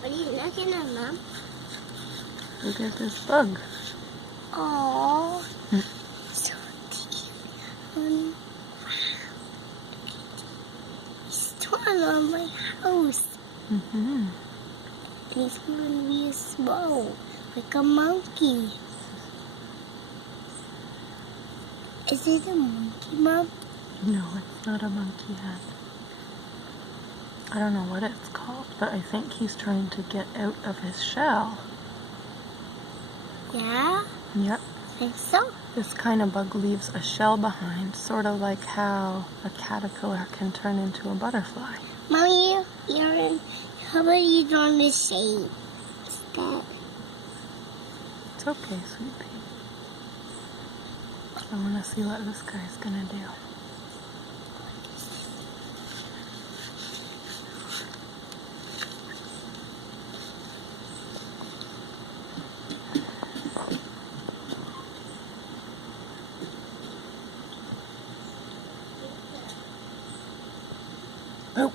What are you looking at, Mom? Look at this bug. Aww. So cute. He's trying on my house. Mm-hmm. And he's going to be small, like a monkey. Is it a monkey, Mom? No, it's not a monkey head. I don't know what it's called, but I think he's trying to get out of his shell. Yeah? Yep. I think so. This kind of bug leaves a shell behind, sort of like how a caterpillar can turn into a butterfly. Mommy, you're in. How about you draw the shape? Instead. It's okay, sweet pea. I want to see what this guy's gonna do. Oh.